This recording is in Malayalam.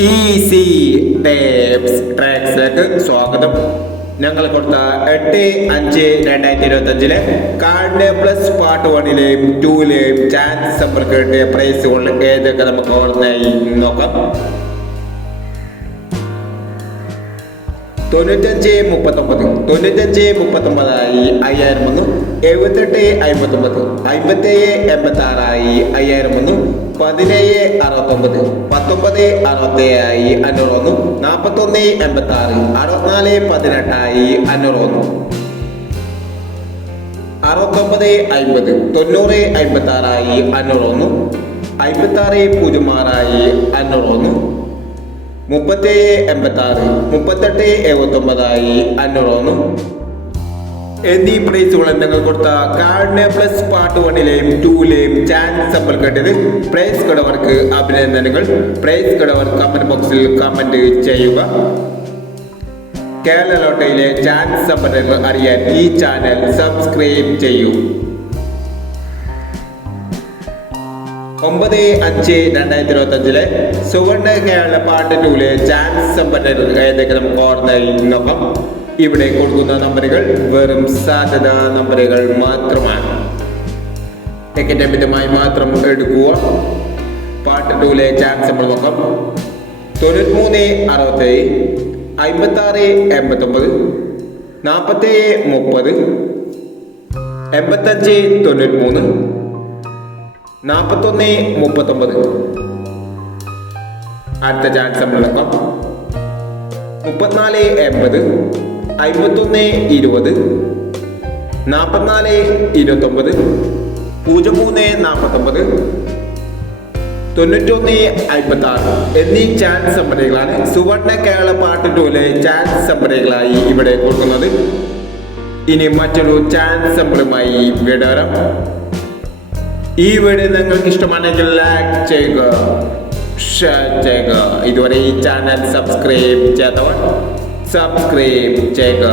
ഈസി ടേപ്സ് ട്രാക്സിലേക്ക് സ്വാഗതം. ഞങ്ങൾ കൊടുത്ത 8/5/2025 കാർഡ് പ്ലസ് പാർട്ട് 1-ലെയും 2-ലെയും ചാൻസ് സമ്പർക്കത്തെ പ്രൈസുകൾ ഏതൊക്കെ നമുക്ക് ഓർമ്മയായി നോക്കാം. 95-39 5000 വന്നു. 78-59 57-86 5000 വന്നു. 17-69 19-67 500 വന്നു. 41-86 64-18 500 വന്നു. 69-50 90-56 500 വന്നു. 56-06 500 വന്നു. 37-86 38-79 500 വന്നു എന്നീ പ്രൈസുകൾ നിങ്ങൾ കൊടുത്ത കാർഡ് പ്ലസ് പാർട്ട് 1-ലെയും 2-ലെയും ചാൻസ് സമ്പൽ കേട്ടത് പ്രൈസ് കടവർക്ക് അഭിനന്ദനങ്ങൾ. പ്രൈസ് കടവർ കമന്റ് ബോക്സിൽ കമന്റ് ചെയ്യുക. കേരള ലോട്ടറിയിലെ ചാൻസ് സമ്പന്നങ്ങൾ അറിയാൻ ഈ ചാനൽ സബ്സ്ക്രൈബ് ചെയ്യൂ. 9/5/2025 സുവർണ കേരള പാർട്ട് 2-ലെ ചാൻസ് സമ്പന്നർ ഏതൊക്കെ നമുക്ക് ഓർമ്മയായി നോക്കാം. ഇവിടെ കൊടുക്കുന്ന നമ്പറുകൾ വെറും സാധ്യത നമ്പറുകൾ മാത്രമാണ്. ടിക്കറ്റ് അമിതമായി മാത്രം എടുക്കുക. പാർട്ട് 2-ലെ ചാൻസ് നമ്മൾ നോക്കാം. 93-67 56-89 47-30 85-93 41-39 അടുത്ത ചാൻസ് നമ്മൾ നോക്കാം. 34-80 51-20 44-29 03-49 91-56 എന്നീ ചാൻസ് സമ്പന്നകളാണ് സുവർണ കേരള പാർട്ട് 2-ലെ ചാൻസ് സമ്പന്നകളായി ഇവിടെ കൊടുക്കുന്നത്. ഇനി മറ്റൊരു ചാൻസ് സമ്പന്നമായി വിടാം. ഈ വീഡിയോ നിങ്ങൾക്ക് ഇഷ്ടമാണെങ്കിൽ ലൈക്ക് ചെയ്യുക, ഷെയർ ചെയ്യുക. ഇതുവരെ ഈ ചാനൽ സബ്സ്ക്രൈബ് ചെയ്യാത്തവർ സബ്സ്ക്രൈബ് ചെയ്യുക.